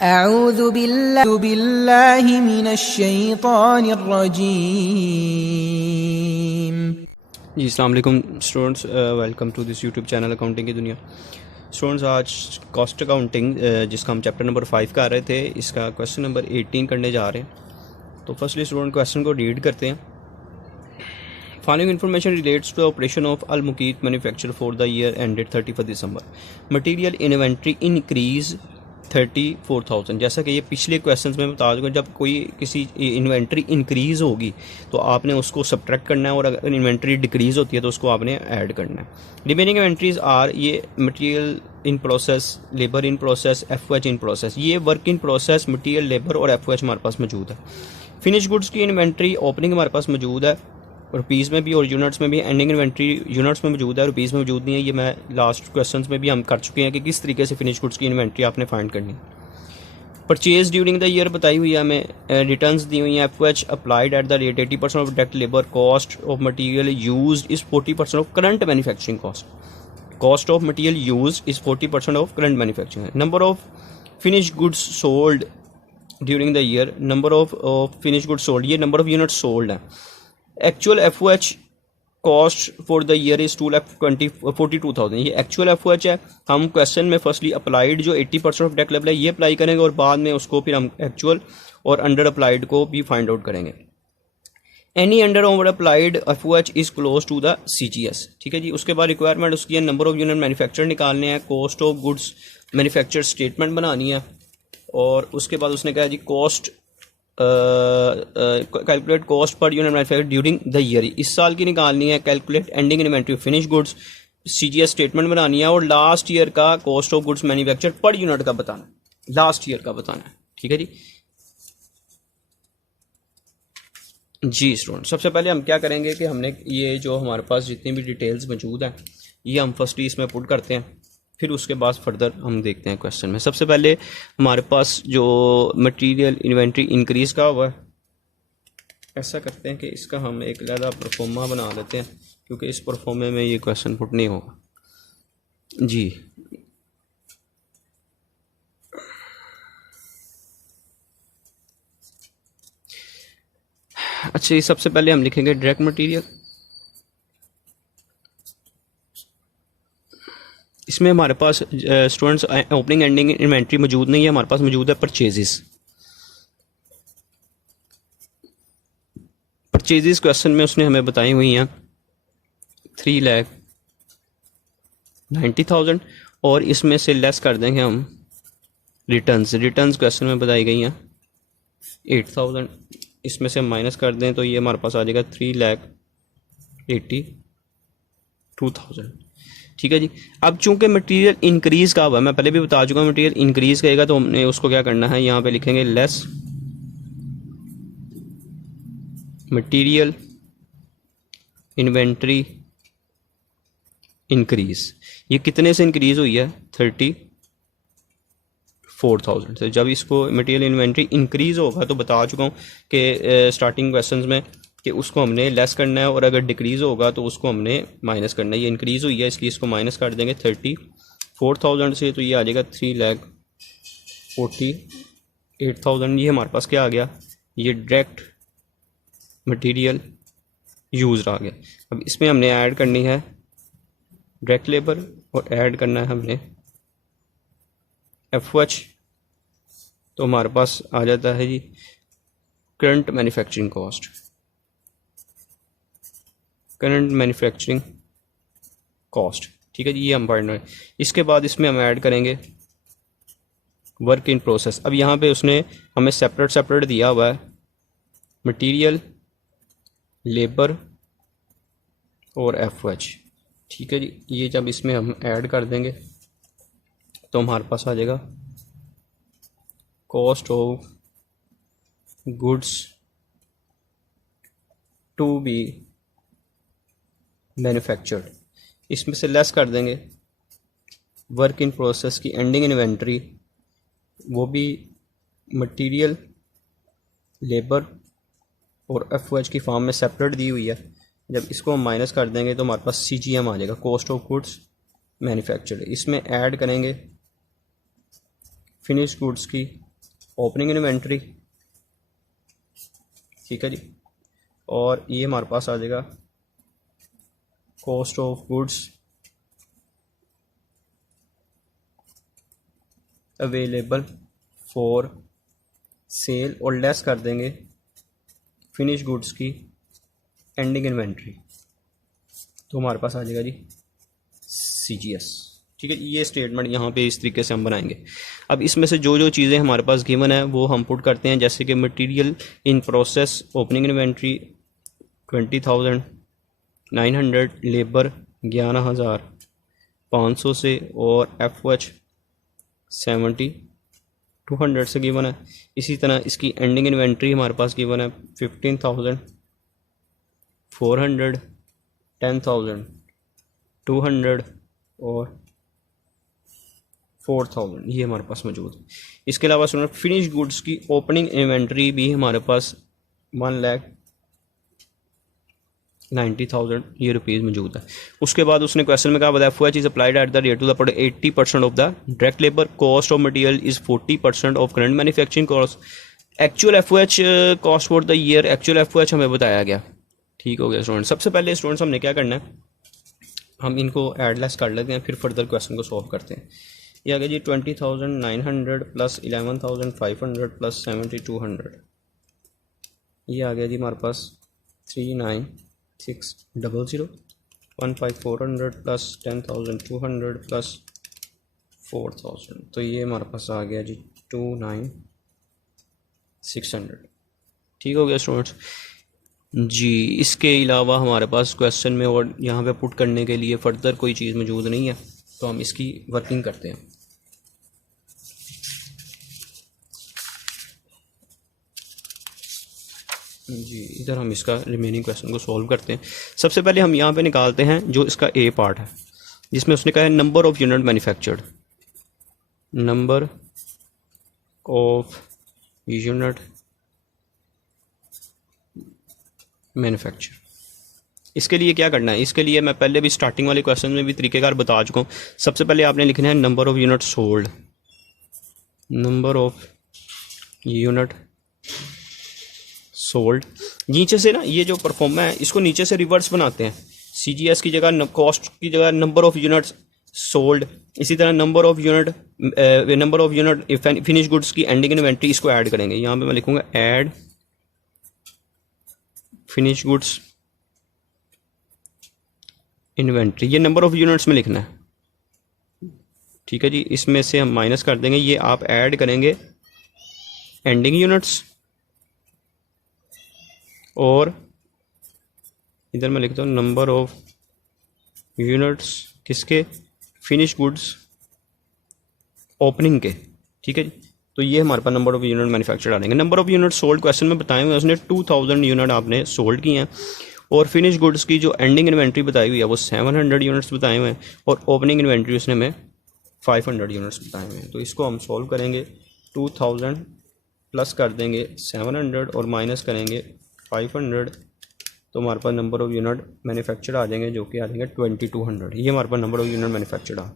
अऊज़ु बिल्लाहि मिनश्शैतानिर्रजीम। जी अस्सलाम वालेकुम students, welcome to this YouTube channel accounting की दुनिया। स्टूडेंट्स, आज कॉस्ट अकाउंटिंग जिसका हम चैप्टर नंबर 5 कर रहे थे, इसका क्वेश्चन नंबर 18 करने जा रहे हैं। तो फर्स्टली स्टूडेंट क्वेश्चन को रीड करते हैं। Following information relates to operation of Al Muqeet manufacture for the year ended 31 December. Material inventory increase 34,000। जैसा कि ये पिछले क्वेश्चंस में बता दूंगा, जब कोई किसी इन्वेंट्री इंक्रीज़ होगी तो आपने उसको सब्ट्रैक्ट करना है, और अगर इन्वेंट्री डिक्रीज़ होती है तो उसको आपने ऐड करना है। रिमेनिंग इन्वेंट्रीज आर ये material in process, labour in process, FOH in process. ये work in process, material, labour और एफओएच हमारे पास मौजूद है। फिनिश गुड्स की इन्वेंट्री ओपनिंग हमारे पास मौजूद है, रुपीज़ में भी और यूनिट्स में भी। एंडिंग इन्वेंट्री यूनिट्स में मौजूद है, रुपीज़ में मौजूद नहीं है। ये मैं लास्ट क्वेश्चंस में भी हम कर चुके हैं कि किस तरीके से फिनिश गुड्स की इन्वेंट्री आपने फाइंड करनी। परचेज ड्यूरिंग द ईयर बताई हुई है हमें, रिटर्न्स दी हुई हैं। FOH applied at the rate 80% of direct labour cost of material used is 40% of current manufacturing cost. Cost of material used is 40% of current manufacturing. Number of finish goods sold during the year, number of finish goods sold, ये number of unit sold है। Actual FOH cost for the year is 2,42,000। ये actual FOH है। हम question में firstly applied जो 80% of direct labour है ये apply करेंगे, और बाद में उसको फिर हम एक्चुअल और अंडर अप्लाइड को भी फाइंड आउट करेंगे। Any under over applied FOH is close to the CGS. ठीक है जी। उसके बाद रिक्वायरमेंट उसकी है, नंबर ऑफ यूनिट मैन्युफैक्चर निकालने हैं, cost of goods manufacture statement बनानी है, और उसके बाद उसने कहा जी cost calculate cost per unit manufacture during the year, इस साल की निकालनी है। Calculate ending inventory finish goods, CGS statement बनानी है, और लास्ट ईयर का cost of goods manufacture per unit का बताना है, लास्ट ईयर का बताना है। ठीक है जी। जी स्टूडेंट, सबसे पहले हम क्या करेंगे कि हमने ये जो हमारे पास जितनी भी डिटेल्स मौजूद हैं ये हम फर्स्टली इसमें पुट करते हैं, फिर उसके बाद फर्दर हम देखते हैं क्वेश्चन में। सबसे पहले हमारे पास जो मटेरियल इन्वेंट्री इंक्रीज का हुआ है, ऐसा करते हैं कि इसका हम एक अलग परफॉर्मा बना लेते हैं, क्योंकि इस परफॉर्मे में ये क्वेश्चन पुट नहीं होगा जी। अच्छा, ये सबसे पहले हम लिखेंगे डायरेक्ट मटेरियल। इसमें हमारे पास स्टूडेंट्स ओपनिंग एंडिंग इन्वेंट्री मौजूद नहीं है, हमारे पास मौजूद है परचेजेस। परचेजेस क्वेश्चन में उसने हमें बताई हुई हैं 3,90,000, और इसमें से लेस कर देंगे हम रिटर्न्स। रिटर्न्स क्वेश्चन में बताई गई हैं 8,000, इसमें से हम माइनस कर दें तो ये हमारे पास आ जाएगा 3,82,000। ठीक है जी। अब चूंकि मटेरियल इंक्रीज का हुआ, मैं पहले भी बता चुका हूँ, मटेरियल इंक्रीज करेगा तो हमने उसको क्या करना है, यहाँ पे लिखेंगे लेस मटेरियल इन्वेंट्री इंक्रीज। ये कितने से इंक्रीज हुई है, 34,000 से। जब इसको मटेरियल इन्वेंट्री इंक्रीज होगा तो बता चुका हूँ कि स्टार्टिंग क्वेश्चंस में कि उसको हमने लेस करना है, और अगर डिक्रीज़ होगा तो उसको हमने माइनस करना है। ये इंक्रीज़ हुई है इसलिए इसको माइनस कर देंगे 34,000 से, तो ये आ जाएगा 3,48,000। ये हमारे पास क्या आ गया, ये डायरेक्ट मटेरियल यूज आ गया। अब इसमें हमने ऐड करनी है डायरेक्ट लेबर, और ऐड करना है हमने एफओएच, तो हमारे पास आ जाता है जी current manufacturing cost, current manufacturing cost. ठीक है जी, ये हम पढ़ना है। इसके बाद इसमें हम ऐड करेंगे वर्क इन प्रोसेस। अब यहाँ पे उसने हमें सेपरेट सेपरेट दिया हुआ है, मटेरियल, लेबर और एफओएच। ठीक है जी। ये जब इसमें हम ऐड कर देंगे तो हमारे पास आ जाएगा cost of goods to be manufactured. इसमें से लेस कर देंगे वर्क इन प्रोसेस की एंडिंग इन्वेंट्री, वो भी मटेरियल, लेबर और एफओएच की फॉर्म में सेपरेट दी हुई है। जब इसको हम माइनस कर देंगे तो हमारे पास सीजीएम आ जाएगा, कॉस्ट ऑफ गुड्स मैन्युफैक्चर्ड। इसमें ऐड करेंगे फिनिश गुड्स की ओपनिंग इन्वेंट्री, ठीक है जी, और ये हमारे पास आ जाएगा cost of goods available for cell, और लेस कर देंगे फिनिश गुड्स की एंडिंग इन्वेंट्री, तो हमारे पास आ जाएगा जी CGS, ठीक है। ये स्टेटमेंट यहाँ पे इस तरीके से हम बनाएंगे। अब इसमें से जो जो चीज़ें हमारे पास गिवन है वो हम पुट करते हैं, जैसे कि material in process opening inventory 20,900, labour 11,500 से, और FOH 70,200 से गिवन है। इसी तरह इसकी एंडिंग इन्वेंट्री हमारे पास गिवन है 15,400, 10,200 और 4,000, ये हमारे पास मौजूद है। इसके अलावा सुनो फिनिश गुड्स की ओपनिंग इन्वेंट्री भी हमारे पास 1,90,000 ये रुपीज़ मौजूद है। उसके बाद उसने क्वेश्चन में कहा बताया FOH is applied at the rate to the product 80% of the direct labour, cost of material is 40% of current manufacturing cost, actual FOH cost for the year, actual FOH हमें बताया गया। ठीक हो गया स्टूडेंट। सबसे पहले स्टूडेंट्स हमने क्या करना है, हम इनको एडलेस कर लेते हैं, फिर फर्दर क्वेश्चन को सॉल्व करते हैं। ये आ गया जी 20,900 प्लस 11,500 प्लस 7,200, ये आ गया जी हमारे पास 39,600, 15,400 प्लस 10,200 प्लस 4,000, तो ये हमारे पास आ गया जी 29,600। ठीक हो गया स्टूडेंट्स जी। इसके अलावा हमारे पास क्वेश्चन में और यहाँ पे पुट करने के लिए फर्दर कोई चीज़ मौजूद नहीं है, तो हम इसकी वर्किंग करते हैं। जी इधर हम इसका रिमेनिंग क्वेश्चन को सॉल्व करते हैं। सबसे पहले हम यहाँ पे निकालते हैं जो इसका ए पार्ट है, जिसमें उसने कहा है number of unit manufactured, number of unit manufacture. इसके लिए क्या करना है, इसके लिए मैं पहले भी स्टार्टिंग वाले क्वेश्चन में भी तरीकेकार बता चुका हूँ। सबसे पहले आपने लिखना है number of unit sold, number of unit sold. नीचे से ना ये जो परफॉर्मा है इसको नीचे से रिवर्स बनाते हैं, CGS की जगह कॉस्ट की जगह नंबर ऑफ यूनिट्स सोल्ड, इसी तरह number of unit finish goods की एंडिंग इन्वेंट्री, इसको ऐड करेंगे। यहाँ पे मैं लिखूंगा ऐड फिनिश गुड्स इन्वेंट्री, ये नंबर ऑफ यूनिट्स में लिखना है। ठीक है जी, इसमें से हम माइनस कर देंगे, ये आप ऐड करेंगे एंडिंग यूनिट्स, और इधर मैं लिखता हूँ नंबर ऑफ यूनिट्स किसके, फिनिश गुड्स ओपनिंग के। ठीक है जी, तो ये हमारे पास नंबर ऑफ यूनिट मैन्युफैक्चर डालेंगे। Number of unit sold question में बताए हुए उसने 2,000 यूनिट आपने सोल्ड किए हैं, और फिनिश गुड्स की जो एंडिंग इन्वेंट्री बताई हुई है वो 700 यूनिट्स बताए हुए हैं, और ओपनिंग इन्वेंट्री उसने में 500 यूनिट्स बताए हुए हैं। तो इसको हम सोल्व करेंगे, 2000 प्लस कर देंगे 700 और माइनस करेंगे 500, तो हमारे पास नंबर ऑफ यूनिट मैन्युफैक्चर आ जाएंगे जो कि आ जाएंगे 2200। ये हमारे पास नंबर ऑफ यूनिट मैन्युफैक्चर आ।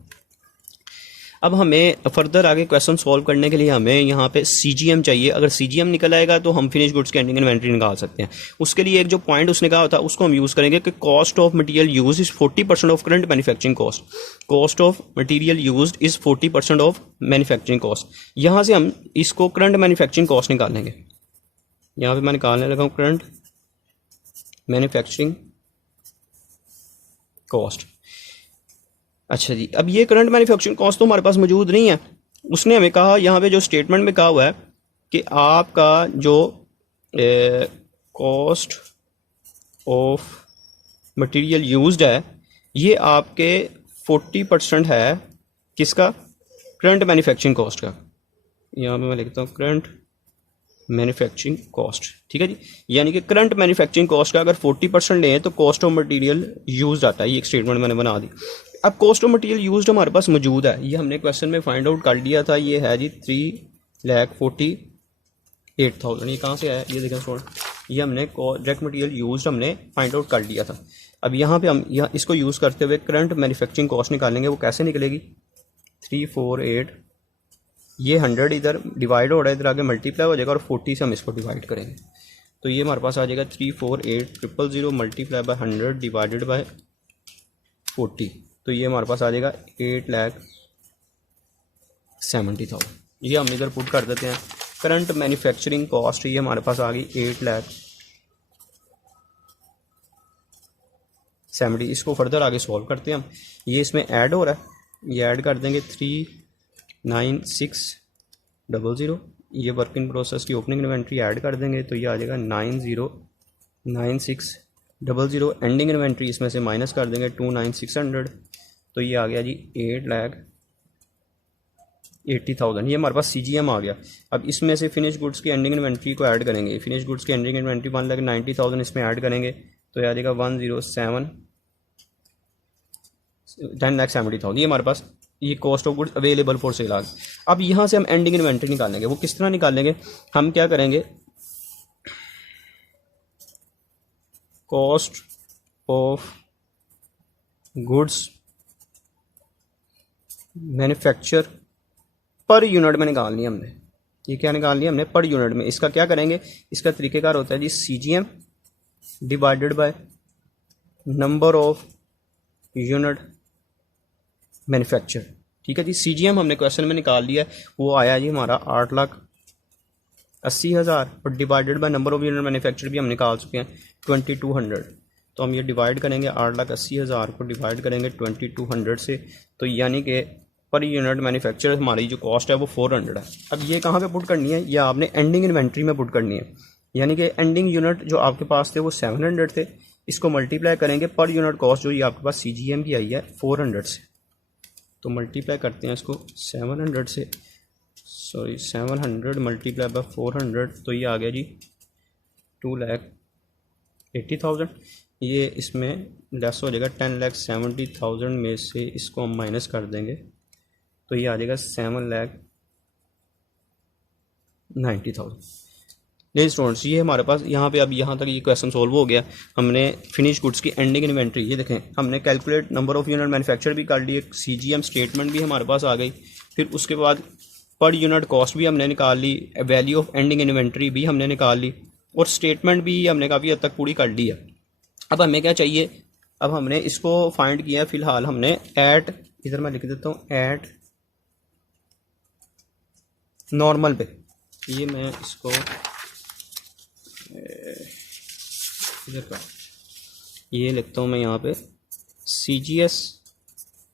अब हमें फर्दर आगे क्वेश्चन सॉल्व करने के लिए हमें यहाँ पे CGM चाहिए। अगर CGM निकल आएगा तो हम फिनिश गुड्स की एंडिंग इन्वेंट्री निकाल सकते हैं। उसके लिए एक जो पॉइंट उसने कहा था उसको हम यूज़ करेंगे कि cost of material use is 40% of current manufacturing cost, cost of material use is 40% of manufacturing cost. यहाँ से हम इसको करंट मैन्युफैक्चरिंग कॉस्ट निकालेंगे। यहाँ पे मैं निकालने लगा हूँ करंट मैन्युफैक्चरिंग कॉस्ट। अच्छा जी, अब ये करंट मैन्युफैक्चरिंग कॉस्ट तो हमारे पास मौजूद नहीं है। उसने हमें कहा यहाँ पे जो स्टेटमेंट में कहा हुआ है कि आपका जो कॉस्ट ऑफ मटेरियल यूज्ड है ये आपके 40% है किसका, करंट मैन्युफैक्चरिंग कॉस्ट का। यहाँ पे मैं लिखता हूँ करंट मैन्युफैक्चरिंग कॉस्ट। ठीक है जी, यानी कि करंट मैन्युफैक्चरिंग कॉस्ट का अगर 40% लें तो कॉस्ट ऑफ मटेरियल यूज्ड आता है। ये एक स्टेटमेंट मैंने बना दी। अब कॉस्ट ऑफ मटेरियल यूज्ड हमारे पास मौजूद है, ये हमने क्वेश्चन में फाइंड आउट कर लिया था। ये है जी 3,48,000। ये कहाँ से आया, ये देखें स्टूडेंट, ये हमने डायरेक्ट मटेरियल यूज्ड हमने फाइंड आउट कर लिया था। अब यहाँ पे हम इसको यूज़ करते हुए करंट मैन्युफैक्चरिंग कॉस्ट निकालेंगे। वो कैसे निकलेगी, 348, ये 100 इधर डिवाइड हो रहा है, इधर आगे मल्टीप्लाई हो जाएगा और 40 से हम इसको डिवाइड करेंगे। तो ये हमारे पास आ जाएगा 348,000 मल्टीप्लाई बाय 100 डिवाइडेड बाय 40। तो ये हमारे पास आ जाएगा 8,70,000। ये हम इधर पुट कर देते हैं। करंट मैन्युफैक्चरिंग कॉस्ट ये हमारे पास आ गई 8,70,000। इसको फर्दर आगे सॉल्व करते हैं हम। ये इसमें ऐड हो रहा है, ये ऐड कर देंगे 39600। ये वर्क इन प्रोसेस की ओपनिंग इन्वेंट्री ऐड कर देंगे तो ये आ जाएगा 909600। एंडिंग इन्वेंट्री इसमें से माइनस कर देंगे 29600। तो ये आ गया जी 8,80,000। ये हमारे पास CGM आ गया। अब इसमें से फिनिश गुड्स की एंडिंग इन्वेंट्री को ऐड करेंगे। फिनिश गुड्स की एंडिंग इन्वेंट्री 1,90,000 इसमें ऐड करेंगे तो ये आ जाएगा 10,70,000। ये हमारे पास ये cost of goods available for sale आ गया। अब यहाँ से हम एंडिंग इन्वेंट्री निकालेंगे। वो किस तरह निकालेंगे, हम क्या करेंगे, cost of goods manufacture per unit में निकालनी है हमने। ये क्या निकालनी है हमने, पर यूनिट में। इसका क्या करेंगे, इसका तरीकेकार होता है जी CGM divided by number of unit manufacture. ठीक है जी। CGM हमने क्वेश्चन में निकाल लिया, वो आया जी हमारा 8,80,000 और divided by number of unit manufacture भी हम निकाल चुके हैं 2200। तो हम ये डिवाइड करेंगे 8,80,000 को डिवाइड करेंगे 2200 से, तो यानी कि पर यूनिट मैन्युफैक्चर हमारी जो कॉस्ट है वो 400 है। अब ये कहाँ पे पुट करनी है, ये आपने एंडिंग इन्वेंट्री में पुट करनी है। यानी कि एंडिंग यूनिट जो आपके पास थे वो 700 थे, इसको मल्टीप्लाई करेंगे पर यूनिट कॉस्ट जो ये आपके पास CGM की आई है 400 से। तो मल्टीप्लाई करते हैं इसको 700 से, 700 मल्टीप्लाई बाय 400 तो ये आ गया जी 2,80,000। ये इसमें लेस हो जाएगा 10,70,000 में से इसको हम माइनस कर देंगे तो ये आ जाएगा 7,90,000। नहीं स्टूडेंट्स, ये हमारे पास यहाँ पे अब यहाँ तक ये क्वेश्चन सॉल्व हो गया। हमने फिनिश गुड्स की एंडिंग इन्वेंट्री ये देखें, हमने calculate number of unit manufacture भी कर लिए, CGM स्टेटमेंट भी हमारे पास आ गई, फिर उसके बाद पर यूनिट कॉस्ट भी हमने निकाल ली, वैल्यू ऑफ एंडिंग इन्वेंट्री भी हमने निकाल ली और स्टेटमेंट भी हमने काफ़ी हद तक पूरी कर ली है। अब हमें क्या चाहिए, अब हमने इसको फाइंड किया। फिलहाल हमने एट, इधर मैं लिख देता हूँ एट नॉर्मल पे, ये मैं इसको इधर का ये लिखता हूँ मैं यहाँ पे CGS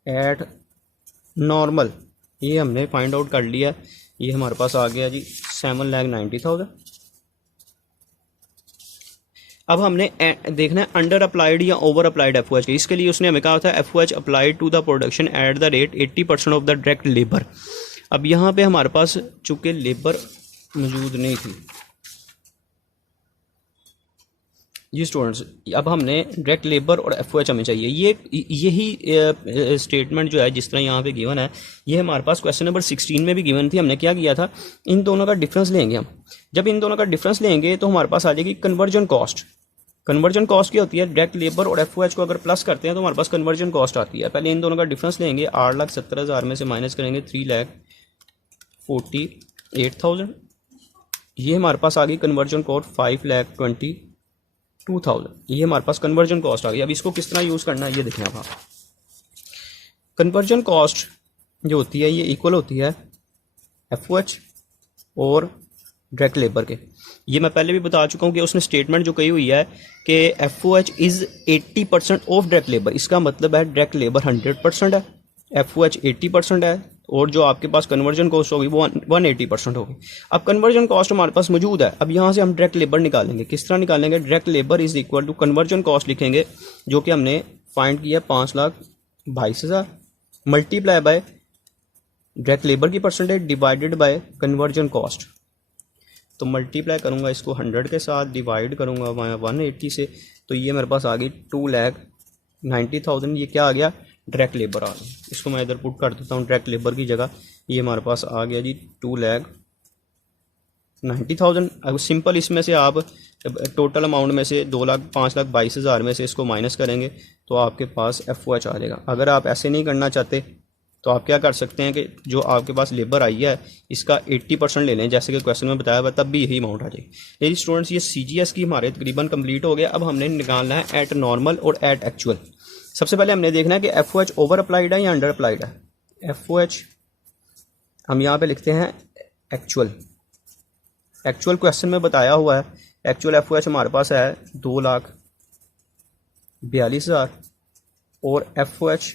एट नॉर्मल, ये हमने फाइंड आउट कर लिया। ये हमारे पास आ गया जी 7,90,000। अब हमने देखना है अंडर अप्लाइड या ओवर अप्लाइड FOH के। इसके लिए उसने हमें कहा था FOH applied to the production at the rate 80% of the direct labour. अब यहाँ पे हमारे पास चूंकि लेबर मौजूद नहीं थी जी स्टूडेंट्स, अब हमने डायरेक्ट लेबर और FOH हमें चाहिए। यही स्टेटमेंट जो है जिस तरह यहाँ पे गिवन है, ये हमारे पास क्वेश्चन नंबर 16 में भी गिवन थी। हमने क्या किया था, इन दोनों का डिफरेंस लेंगे हम। जब इन दोनों का डिफरेंस लेंगे तो हमारे पास आ जाएगी कन्वर्जन कॉस्ट। कन्वर्जन कॉस्ट क्या होती है, डायरेक्ट लेबर और FOH को अगर प्लस करते हैं तो हमारे पास कन्वर्जन कॉस्ट आती है। पहले इन दोनों का डिफरेंस लेंगे, 8,70,000 में से माइनस करेंगे 3,48,000। ये हमारे पास आ गई कन्वर्जन कॉस्ट 5,22,000। ये हमारे पास कन्वर्जन कॉस्ट आ गई। अब इसको किस तरह यूज़ करना है ये देखें आप। कन्वर्जन कॉस्ट जो होती है ये इक्वल होती है FOH और डायरेक्ट लेबर के। ये मैं पहले भी बता चुका हूँ कि उसने स्टेटमेंट जो कही हुई है कि FOH is 80% of direct labour. इसका मतलब है डायरेक्ट लेबर 100% है, FOH 80% है और जो आपके पास कन्वर्जन कॉस्ट होगी वो 180% होगी। अब कन्वर्जन कॉस्ट हमारे पास मौजूद है। अब यहाँ से हम डायरेक्ट लेबर निकालेंगे। किस तरह निकालेंगे, direct labour is equal to conversion cost लिखेंगे जो कि हमने फाइंड किया 5,22,000 मल्टीप्लाई बाय डायरेक्ट लेबर की percentage divided by conversion cost. तो मल्टीप्लाई करूँगा इसको 100 के साथ, डिवाइड करूँगा 180 से, तो ये मेरे पास आ गई 2,90,000। ये क्या आ गया, डायरेक्ट लेबर आ गया। इसको मैं इधर पुट कर देता हूँ डायरेक्ट लेबर की जगह। ये हमारे पास आ गया जी 2,90,000। अब सिंपल इसमें से आप टोटल अमाउंट में से 5,22,000 में से इसको माइनस करेंगे तो आपके पास FOH आ जाएगा। अगर आप ऐसे नहीं करना चाहते तो आप क्या कर सकते हैं कि जो आपके पास लेबर आई है इसका 80% ले लें, जैसे कि क्वेश्चन में बताया हुआ, तब भी यही अमाउंट आ जाएगी। यही स्टूडेंट्स ये CGS की हमारे तकरीबन कंप्लीट हो गया। अब हमने निकालना है एट नॉर्मल और एट एक्चुअल। सबसे पहले हमने देखना है कि FOH ओवर अप्लाइड है या अंडर अप्लाइड है। FOH हम यहाँ पे लिखते हैं एक्चुअल। एक्चुअल क्वेश्चन में बताया हुआ है, एक्चुअल FOH हमारे पास है 2,42,000 और FOH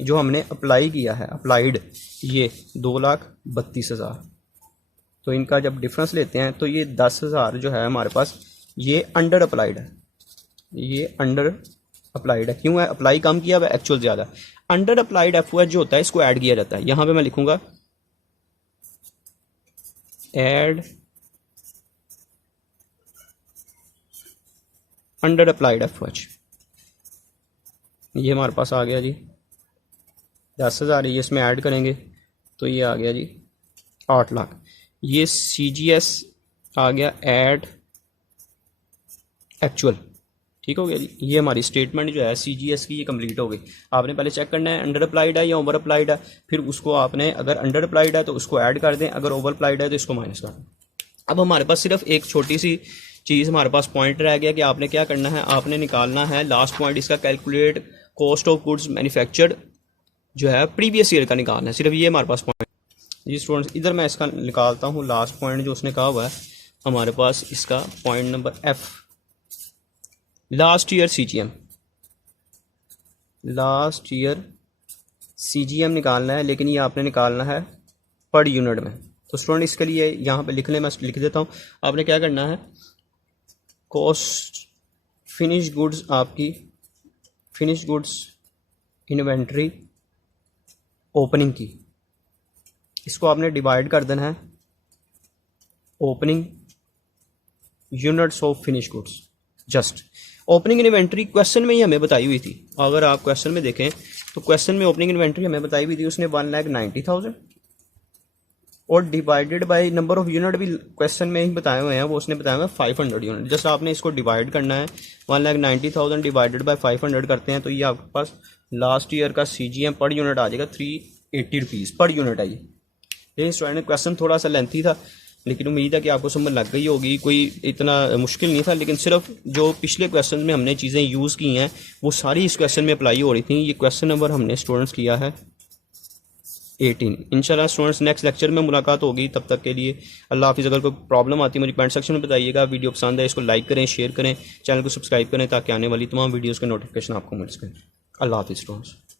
जो हमने अप्लाई किया है अप्लाइड ये 2,32,000। तो इनका जब डिफरेंस लेते हैं तो ये 10,000 जो है हमारे पास ये अंडर अप्लाइड है, ये अंडर अप्लाइड है। क्यों है? अप्लाई कम किया हुआ, एक्चुअल ज़्यादा। अंडर अप्लाइड FOH जो होता है इसको ऐड किया जाता है। यहाँ पे मैं लिखूंगा ऐड अंडर अप्लाइड FOH। ये हमारे पास आ गया जी 10,000, ये इसमें ऐड करेंगे तो ये आ गया जी 8 लाख। ये CGS आ गया ऐड एक्चुअल। ठीक हो गया जी। ये हमारी स्टेटमेंट जो है CGS की ये कंप्लीट हो गई। आपने पहले चेक करना है अंडर अप्लाइड है या ओवर अप्लाइड है, फिर उसको आपने अगर अंडर अप्लाइड है तो उसको ऐड कर दें, अगर ओवर अप्लाइड है तो इसको माइनस कर दें। अब हमारे पास सिर्फ एक छोटी सी चीज़ हमारे पास पॉइंट रह गया कि आपने क्या करना है, आपने निकालना है लास्ट पॉइंट इसका, calculate cost of goods manufactured जो है प्रीवियस ईयर का निकालना है। सिर्फ ये हमारे पास पॉइंट जी स्टूडेंट्स। इधर मैं इसका निकालता हूँ लास्ट पॉइंट जो उसने कहा हुआ है हमारे पास, इसका point number F, last year CGM, last year CGM निकालना है, लेकिन ये आपने निकालना है पर यूनिट में। तो स्टूडेंट इसके लिए यहाँ पे लिख लें, मैं लिख देता हूँ। आपने क्या करना है, कॉस्ट फिनिश गुड्स, आपकी फिनिश गुड्स इन्वेंट्री ओपनिंग की, इसको आपने डिवाइड कर देना है opening units of finish goods. Just opening inventory question में ही हमें बताई हुई थी। अगर आप क्वेश्चन में देखें तो क्वेश्चन में ओपनिंग इन्वेंट्री हमें बताई हुई थी, उसने 1,90,000 और divided by number of unit भी क्वेश्चन में ही बताए हुए हैं, वो उसने बताया हुआ 500 यूनिट। जस्ट आपने इसको डिवाइड करना है, 1,90,000 डिवाइडेड बाय 500 करते हैं तो ये आपके पास लास्ट ईयर का CGM पर यूनिट आ जाएगा 380 रुपीज़ पर यूनिट आई। ये स्टूडेंट क्वेश्चन थोड़ा सा लेंथी था, लेकिन उम्मीद है कि आपको समझ लग गई होगी, कोई इतना मुश्किल नहीं था। लेकिन सिर्फ जो पिछले क्वेश्चन में हमने चीज़ें यूज़ की हैं वो सारी इस क्वेश्चन में अप्लाई हो रही थी। ये क्वेश्चन नंबर हमने स्टूडेंट्स किया है 18। इंशाल्लाह स्टूडेंट्स नेक्स्ट लेक्चर में मुलाकात होगी, तब तक के लिए अल्लाह हाफिज़। अगर कोई प्रॉब्लम आती है मुझे कमेंट सेक्शन में बताइएगा। वीडियो पसंद है इसको लाइक करें, शेयर करें, चैनल को सब्सक्राइब करें ताकि आने वाली तमाम वीडियोज़ के नोटिफिकेशन आपको मिल सकें। अल्लाह हाफिज़ स्टूडेंट्स।